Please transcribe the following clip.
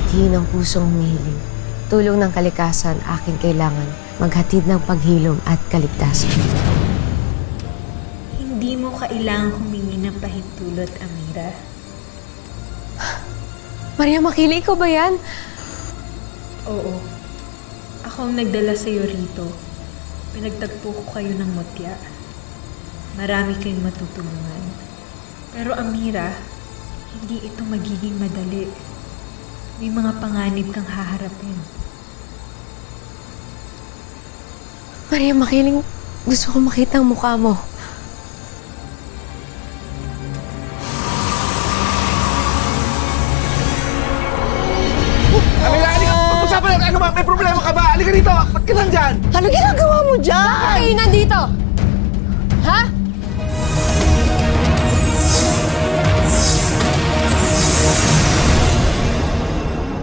mithi ng pusong humihiling. Tulong ng kalikasan aking kailangan, maghatid ng paghilom at kaligtasan. Hindi mo kailangang humingi ng pahintulot, Amira. Maria Makili, ikaw ba yan? Oo. Ako ang nagdala sa'yo rito. Pinagtagpo ko kayo ng mutya. Marami kayong matutulungan. Pero Amira, hindi ito magiging madali. May mga panganib kang haharapin. Maria Makiling, gusto ko makita ang mukha mo. Amira, halika! Pag-usapan natin! Ano ba? May problema ka ba? Halika dito! Ba't ka nandyan? Ano ginagawa mo dyan? Bakit kayo nandito? Ha?